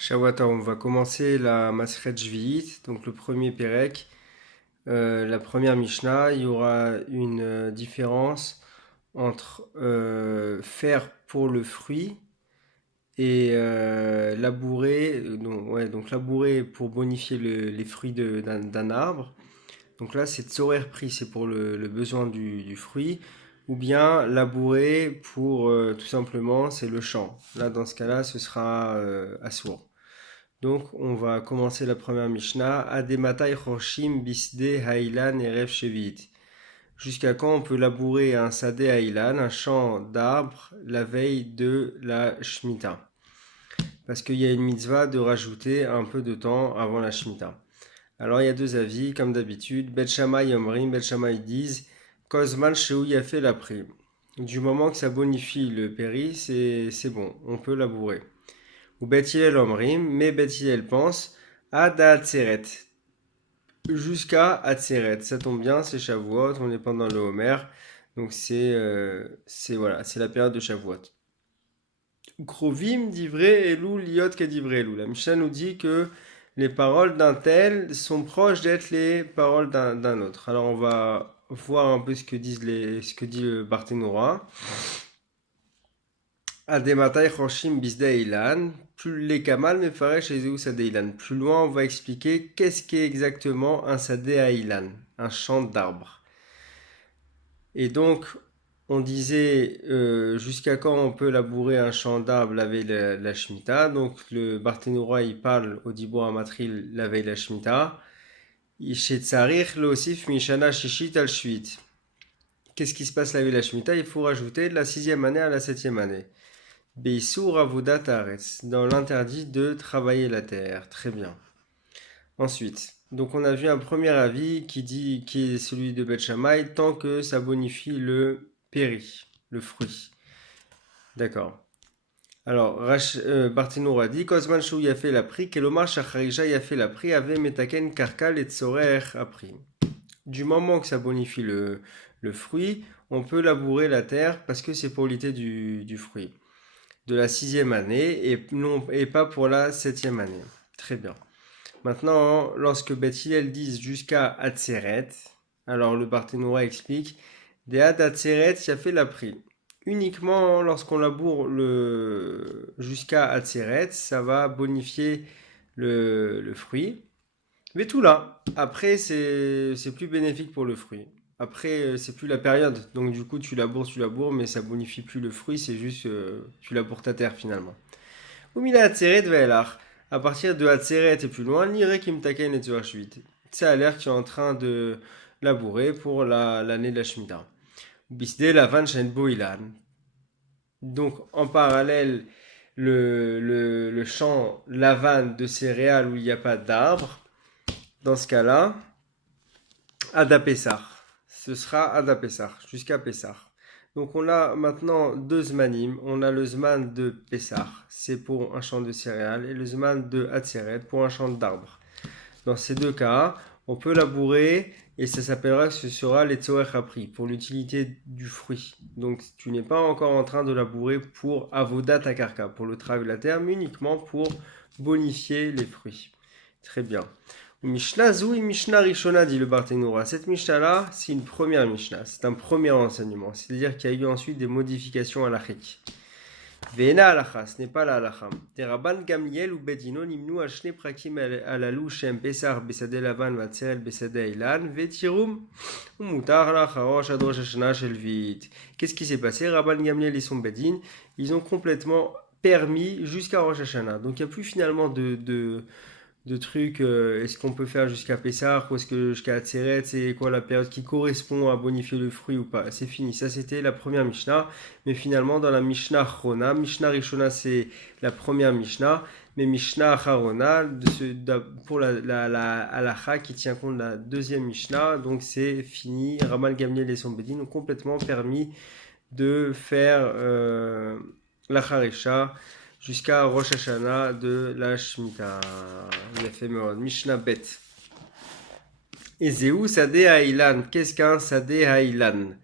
Shawata, on va commencer la Masechet Shvi'it, donc le premier Pérec, la première Mishnah. Il y aura une différence entre faire pour le fruit et labourer, donc labourer pour bonifier les fruits d'un arbre. Donc là, c'est tzorer pris, c'est pour le besoin du fruit, ou bien labourer pour tout simplement, c'est le champ. Là, dans ce cas-là, ce sera assour. Donc, on va commencer la première Mishnah. Adematai Choshim Bisde Haïlan Erev Shevit. Jusqu'à quand on peut labourer un Sadeh Haïlan, un champ d'arbres, la veille de la Shemitah? Parce qu'il y a une mitzvah de rajouter un peu de temps avant la Shemitah. Alors, il y a deux avis, comme d'habitude. Bet Shammai Omrim, Bet Shammai disent Kozman Sheu Yafé l'Apri. Du moment que ça bonifie le péri, c'est bon, on peut labourer. Ou Bet Hillel Omrim, mais Bet Hillel pense Ad Atzeret, jusqu'à Atzeret. Ça tombe bien, c'est Shavuot, on est pendant le Homer, donc voilà, c'est la période de Shavuot. Krovim divrei elou liot kedivrei elou. La Mishnah nous dit que les paroles d'un tel sont proches d'être les paroles d'un autre. Alors on va voir un peu ce que dit le Barthénoura. Adematai Choshim Bisdeilan, plus les Kamal Mefaresh et Zeus Adeilan. Plus loin, on va expliquer qu'est-ce qu'est exactement un Sadeilan, un champ d'arbres. Et donc, on disait jusqu'à quand on peut labourer un champ d'arbres la veille de la Shemitah. Donc, le Barthénoura, il parle au Dibour Amatril la veille de la Shemitah. Chez Tsarir, le Osif Mishana Shishit al Shvit. Qu'est-ce qui se passe la veille de la Shemitah? Il faut rajouter de la 6e année à la 7e année. Beisur avodat haaretz, dans l'interdit de travailler la terre. Très bien. Ensuite, donc on a vu un premier avis qui est celui de Beth Shammai, tant que ça bonifie le péri, le fruit. D'accord. Alors, Barthénour a dit, Kozman Shou Yafé l'a pris, Kelomar Shacharisha Yafé l'a pris, Ave Metaken Karkal et Tzorer a pris. Du moment que ça bonifie le fruit, on peut labourer la terre parce que c'est pour l'été du fruit. De la 6e année et pas pour la 7e année. Très bien. Maintenant, lorsque Beth Hillel dit jusqu'à Atzeret, alors le Barthénoura explique des Ad Atzeret, il a fait la pris. Uniquement lorsqu'on laboure jusqu'à Atzeret, ça va bonifier le fruit. Mais tout là, après, c'est plus bénéfique pour le fruit. Après, c'est plus la période. Donc, du coup, tu laboures, mais ça bonifie plus le fruit. C'est juste, tu laboures ta terre finalement. Umila Hatzeret Ve'elach. À partir de Hatzeret et plus loin, Nire Kim Taken et Tzuashvit. Ça a l'air que tu es en train de labourer pour l'année de la Shemitah. Bisde Lavan Shenbo Ilan. Donc, en parallèle, le champ Lavan de céréales où il n'y a pas d'arbre. Dans ce cas-là, Ada Pessar. Ce sera Ada Pessar, jusqu'à Pessar. Donc on a maintenant deux zmanim. On a le zman de Pessar, c'est pour un champ de céréales, et le zman de Hatzeret pour un champ d'arbres. Dans ces deux cas, on peut labourer et ça s'appellera que ce sera les tzoer appris, pour l'utilité du fruit. Donc tu n'es pas encore en train de labourer pour avodat akarka, pour le travail de la terre, mais uniquement pour bonifier les fruits. Très bien. Mishnah Zoui Mishnah Rishona, dit le Barthénoura. Cette Mishnah-là, c'est une première Mishnah, c'est un premier enseignement. C'est-à-dire qu'il y a eu ensuite des modifications à l'achik. Ve'ena halacha, ce n'est pas la halacha. Teraban Gamliel ou Bedino nimnu ashne prakim alalu shem besar besade lavan vatsel besade ilan vetirum umutar la charosh adrosh hashana shelvit. Qu'est-ce qui s'est passé? Rabban Gamliel et son Bedin, ils ont complètement permis jusqu'à Rosh Hashanah. Donc il n'y a plus finalement de trucs, est-ce qu'on peut faire jusqu'à Pessah ou est-ce que jusqu'à Atzeret, c'est quoi la période qui correspond à bonifier le fruit ou pas? C'est fini, ça c'était la première Mishnah, mais finalement dans la Mishnah Achrona, Mishnah Rishona c'est la première Mishnah, mais Mishnah Acharona pour la halacha qui tient compte de la deuxième Mishnah, donc c'est fini, Ramal Gamliel et son Bedin ont complètement permis de faire la Harisha jusqu'à Rosh Hashanah de la Shemitah. Il a fait Mishnah Bet. Et Zéou Sadeh Haïlan. Qu'est-ce qu'un Sadeh Haïlan?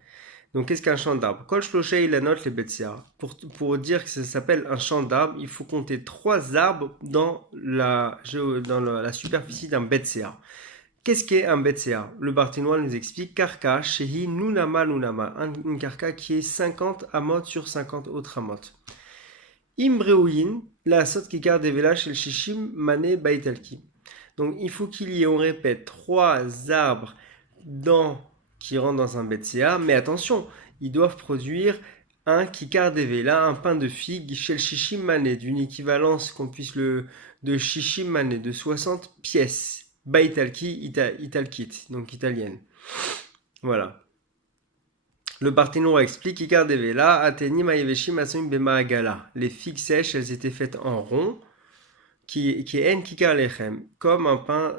Donc, qu'est-ce qu'un champ d'arbre? Kol shlosha ilanot le betsia. Pour dire que ça s'appelle un champ d'arbre, il faut compter 3 arbres dans la superficie d'un betsia. Qu'est-ce qu'est un betsia? Le Barthénois nous explique karka shehi nunama nunama. Une karka qui est 50 amot sur 50 autres amot. Imbreuin, la sot qui garde des vela chez le shishim mané baitalki. Donc, il faut qu'il y ait, on répète, 3 arbres qui rentrent dans un betsia, mais attention, ils doivent produire un kikar devela, un pain de figue chez le shishim mané, d'une équivalence de shishim mané, de 60 pièces, baitalki italkit, donc italienne. Voilà. Le Barthénois explique kikar devela, ateni maïveshim asoim bemaagala. Les figues sèches, elles étaient faites en rond, qui est en kikar lechem, comme un pain.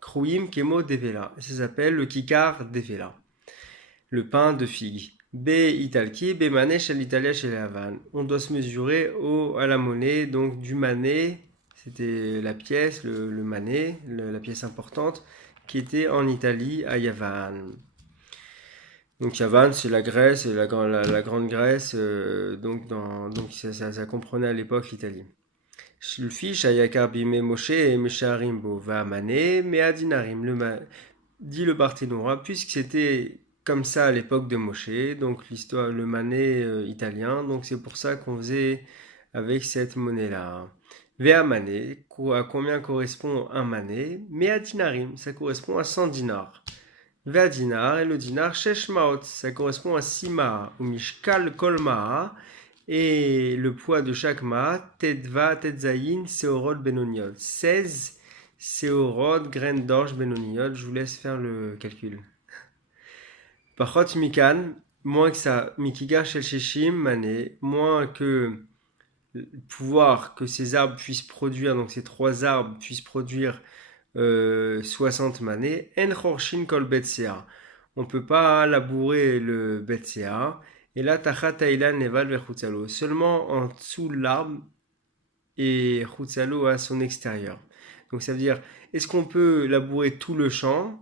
Kruim kemo devela. Ça s'appelle le kikar devela. Le pain de figue. B italki, B mané chez l'Italia chez la Havane. On doit se mesurer à la monnaie, donc du mané, c'était la pièce, le mané, la pièce importante, qui était en Italie à Yavan. Donc Yavan, c'est la Grèce, la grande Grèce, donc ça comprenait à l'époque l'Italie. Le fiche ayakar bime Moshe et mesharim bo va mané meadinarim. Dit le Barthénois, puisque c'était comme ça à l'époque de Moshe, donc l'histoire, le mané italien, donc c'est pour ça qu'on faisait avec cette monnaie-là. Vea mané, à combien correspond un mané? Meadinarim, ça correspond à 100 dinars. Vea dinar, et le dinar, shesh maot, ça correspond à 6 ma'a, ou mishkal kol ma'a, et le poids de chaque ma'a, tedva, tetzayin, seorod benoniot. 16 seorod, graines d'orge benoniot, je vous laisse faire le calcul. Pachot mikan, moins que ça, mikigar shel sheshim mané, moins que pouvoir que ces arbres puissent produire, donc ces 3 arbres puissent produire 60 mané, en chorshin kol betsea. On ne peut pas labourer le betsea. Et là, tachat taïlan neval vers chutzalo. Seulement en dessous de l'arbre et chutzalo à son extérieur. Donc ça veut dire, est-ce qu'on peut labourer tout le champ?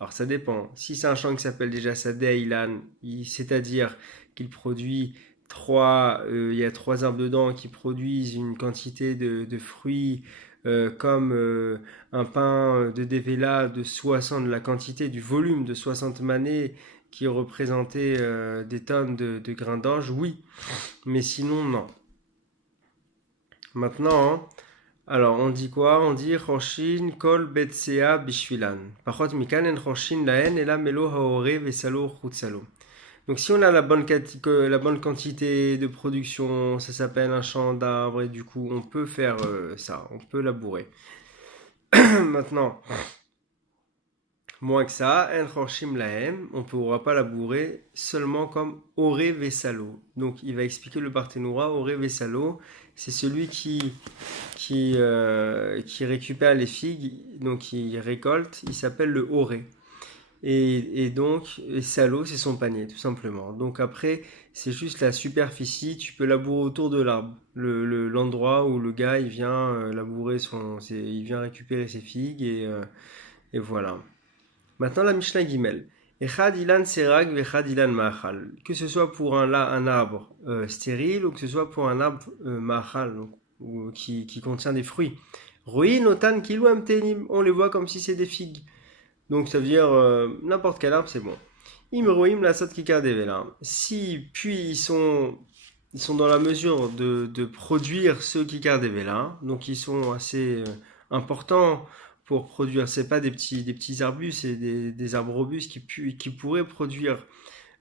Alors ça dépend. Si c'est un champ qui s'appelle déjà Sadeh Ilan, c'est-à-dire qu'il produit il y a 3 arbres dedans qui produisent une quantité de fruits comme un pain de Devela de 60, la quantité du volume de 60 manées qui représentait des tonnes de grains d'orge, oui. Mais sinon, non. Maintenant, alors on dit quoi? On dit Choshin kol betsea bishvilan. Pachot mikan en choshin laen et la melo haore vesalo chutzalo. Donc si on a la bonne quantité de production, ça s'appelle un champ d'arbres et du coup on peut faire ça, on peut labourer. Maintenant, moins que ça, en chorshim lahem, on ne pourra pas labourer seulement comme oré vesalo. Donc il va expliquer le Barthénois, oré vesalo, c'est celui qui récupère les figues, donc qui récolte, il s'appelle le oré. Et donc, salo, c'est son panier, tout simplement. Donc après, c'est juste la superficie, tu peux labourer autour de l'arbre. L'endroit où le gars, il vient labourer il vient récupérer ses figues et voilà. Maintenant, la Mishnah Gimel. Echad ilan serag vechad ilan ma'achal. Que ce soit pour un arbre stérile ou que ce soit pour un arbre ma'achal, qui contient des fruits. Roi notan kilu amtenim. On les voit comme si c'est des figues. Donc ça veut dire n'importe quel arbre, c'est bon. Imroim la sot kikar devela. Si puis ils sont dans la mesure de produire ce kikar devela, donc ils sont assez importants pour produire. C'est pas des petits arbustes, c'est des arbres robustes qui pourraient produire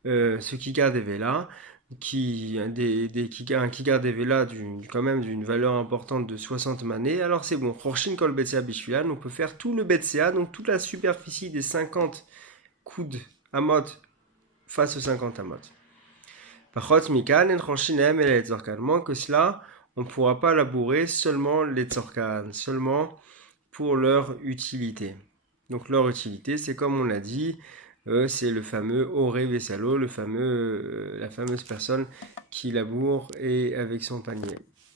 ce kikar devela, un kikar devela quand même d'une valeur importante de 60 manées, alors c'est bon. Chorshin kol betsea bishvilan, on peut faire tout le betsea, donc toute la superficie des 50 coudes amot face aux 50 amot. Pachot mikan en chorshin hem et letzorkan. Moins que cela, on ne pourra pas labourer seulement les tzorkan, seulement pour leur utilité. Donc leur utilité, c'est comme on l'a dit, c'est le fameux oré vesalo, la fameuse personne qui laboure et avec son panier.